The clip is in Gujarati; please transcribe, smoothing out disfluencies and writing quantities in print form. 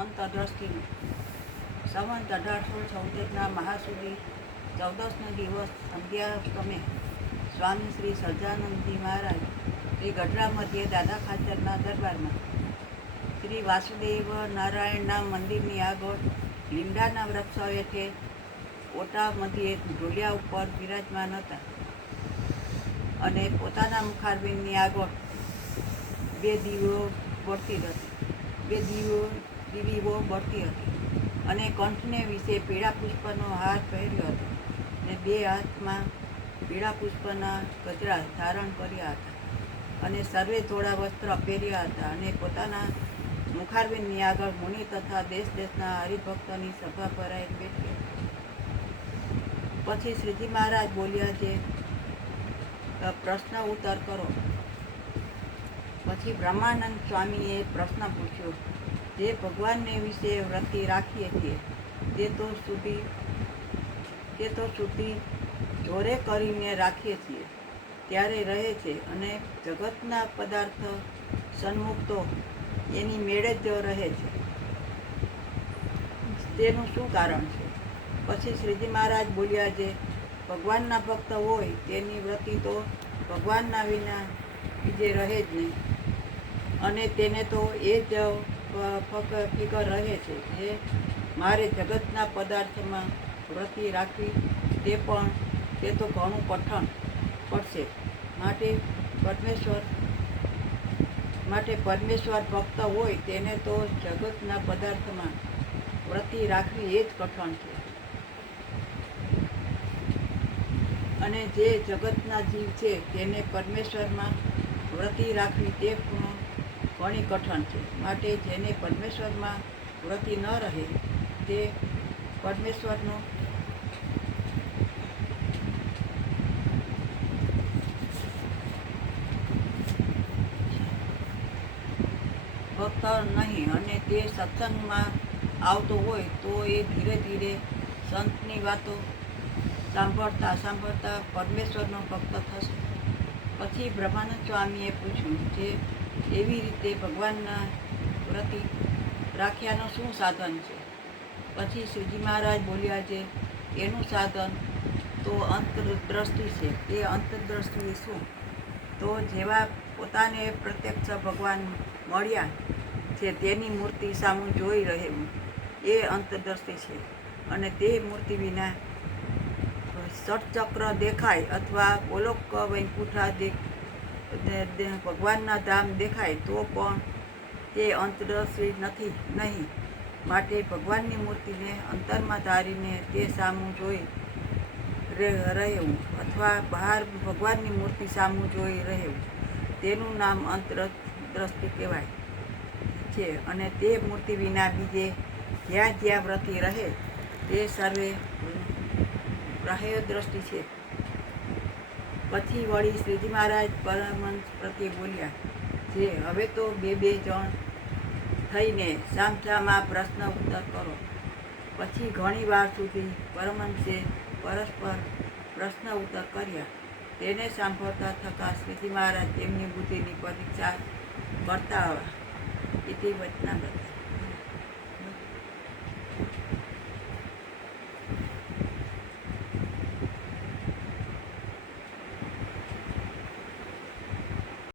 અંતરદ્રષ્ટિનું સંવંત 1876 મહાસુદી 14નો દિવસ સંધ્યાષ્ટમે સ્વામી શ્રી સહજાનંદજી મહારાજ શ્રી ગઢડા મધ્યે દાદા ખાચરના દરબારમાં શ્રી વાસુદેવ નારાયણના મંદિરની આગળ લીમડાના વૃક્ષ હેઠે ઓટા મધ્યે ઢોલિયા ઉપર બિરાજમાન હતા અને પોતાના મુખારબિંદની આગળ બે દીવીઓ બળતી હતી અને કંઠને વિશે પીળા પુષ્પનો હાર પહેર્યો હતો અને બે હાથમાં પીળા પુષ્પના ગજરા ધારણ કર્યા હતા અને સર્વે ધોળા વસ્ત્ર પહેર્યા હતા અને પોતાના મુખારબિંદની આગળ મુનિ તથા દેશ દેશના હરિભક્તોની સભા ભરાઈ બેઠી. પછી શ્રીજી મહારાજ બોલ્યા જે પ્રશ્ન ઉત્તર કરો. પછી બ્રહ્માનંદ સ્વામીએ પ્રશ્ન પૂછ્યો, જે ભગવાનને વિશે વૃત્તિ રાખીએ છીએ તે તો શુદ્ધિ જોરે કરીને રાખીએ છીએ ત્યારે રહે છે અને જગતના પદાર્થ સન્મુક્તો એની મેળે જ રહે છે, તેનું શું કારણ છે? પછી શ્રીજી મહારાજ બોલ્યા જે ભગવાનના ભક્ત હોય તેની વૃત્તિ તો ભગવાનના વિના બીજે રહે જ નહીં અને તેને તો એ જ ફિકર રહે છે જે મારે જગતના પદાર્થમાં વૃત્તિ રાખવી તે તો ઘણું કઠણ પડશે. માટે પરમેશ્વર ભક્ત હોય તેને તો જગતના પદાર્થમાં વૃત્તિ રાખવી એ જ કઠણ છે અને જે જગતના જીવ છે તેને પરમેશ્વરમાં વૃત્તિ રાખવી તે ઘણી કઠણ છે. માટે જેને પરમેશ્વરમાં વૃત્તિ ન રહે તે પરમેશ્વરનો ભક્ત નહીં અને તે સત્સંગમાં આવતો હોય તો એ ધીરે ધીરે સંતની વાતો સાંભળતા પરમેશ્વરનો ભક્ત થશે. પછી બ્રહ્માનંદ સ્વામીએ પૂછ્યું જે એવી રીતે ભગવાનના વૃત્તિ રાખ્યાનું શું સાધન છે? પછી શ્રીજી મહારાજ બોલ્યા જે એનું સાધન તો અંતરદ્રષ્ટિ છે. એ અંતરદ્રષ્ટિ શું? તો જેવા પોતાને પ્રત્યક્ષ ભગવાન મળ્યા છે તેની મૂર્તિ સામું જોઈ રહેવું એ અંતરદ્રષ્ટિ છે અને તે મૂર્તિ વિના ષટચક્ર દેખાય અથવા ગોલોક વૈકુંઠા ભગવાનના ધામ દેખાય તો પણ તે અંતરદ્રષ્ટિ નહીં. માટે ભગવાનની મૂર્તિને અંતરમાં ધારીને તે સામું જોઈ રહેવું અથવા બહાર ભગવાનની મૂર્તિ સામું જોઈ રહેવું તેનું નામ અંતરદ્રષ્ટિ કહેવાય છે અને તે મૂર્તિ વિના બીજે જ્યાં વૃત્તિ રહે તે સર્વે બાહ્ય દ્રષ્ટિ છે. પછી વળી શ્રીજી મહારાજ પરમહંસ પ્રત્યે બોલ્યા જે હવે તો બે જણ થઈને સામસામા પ્રશ્ન ઉત્તર કરો. પછી ઘણી વાર સુધી પરમહંસે પરસ્પર પ્રશ્ન ઉત્તર કર્યા. તેને સાંભળતા થકા શ્રીજી મહારાજ તેમની બુદ્ધિની પરીક્ષા કરતા ઇતિ વચનામૃત.